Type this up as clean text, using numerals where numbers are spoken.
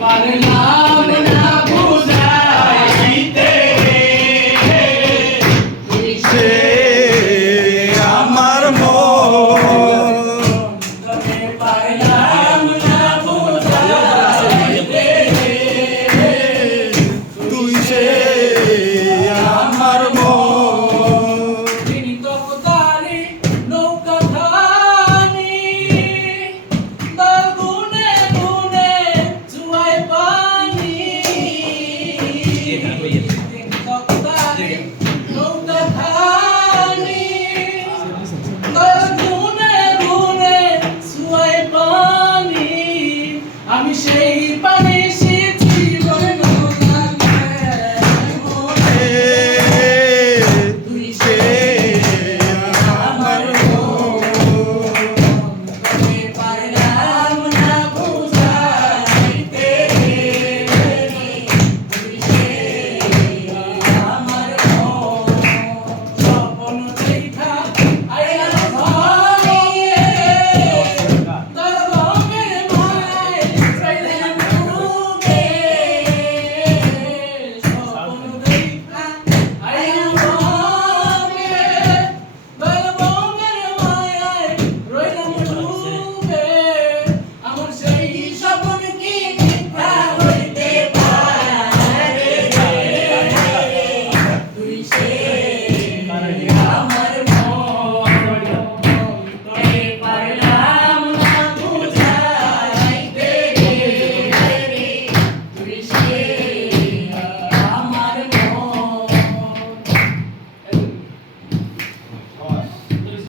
পারলাম না বুঝাইতে তুই সে আমার মন তোকে পারলাম না বুঝাইতে তুই সে আমার মন তিনি তকদারি নৌকা ধানি দল গুনে গুনে জুয়াই পানি তিনি তকদারি নৌকা ধানি দল গুনে গুনে জুয়াই পানি আমি সেই পানি